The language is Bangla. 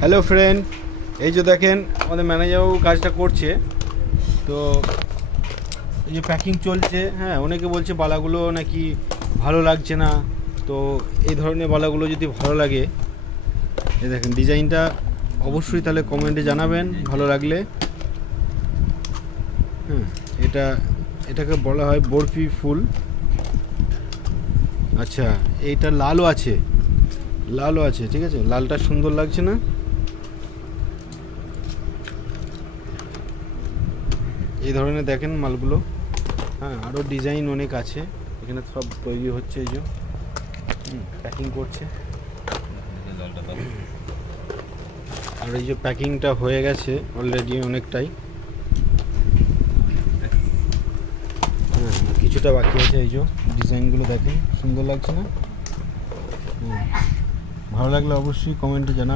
হ্যালো ফ্রেন্ড, এই যে দেখেন আমাদের ম্যানেজারও কাজটা করছে। তো এই যে প্যাকিং চলছে। হ্যাঁ, অনেকে বলছে বালাগুলো নাকি ভালো লাগছে না। তো এই ধরনের বালাগুলো যদি ভালো লাগে, এই দেখেন ডিজাইনটা, অবশ্যই তাহলে কমেন্টে জানাবেন ভালো লাগলে। হ্যাঁ, এটাকে বলা হয় বরফি ফুল। আচ্ছা, এইটা লালও আছে, ঠিক আছে, লালটা সুন্দর লাগছে না? এই ধরনের দেখেন মালগুলো। হ্যাঁ, আরও ডিজাইন অনেক আছে এখানে, সব তৈরি হচ্ছে। এই যে প্যাকিং করছে, আর এই যে প্যাকিংটা হয়ে গেছে অলরেডি অনেকটাই। হ্যাঁ, কিছুটা বাকি আছে। এই যে ডিজাইনগুলো দেখেন, সুন্দর লাগছে না? ভালো লাগলে অবশ্যই কমেন্টে জানাবেন।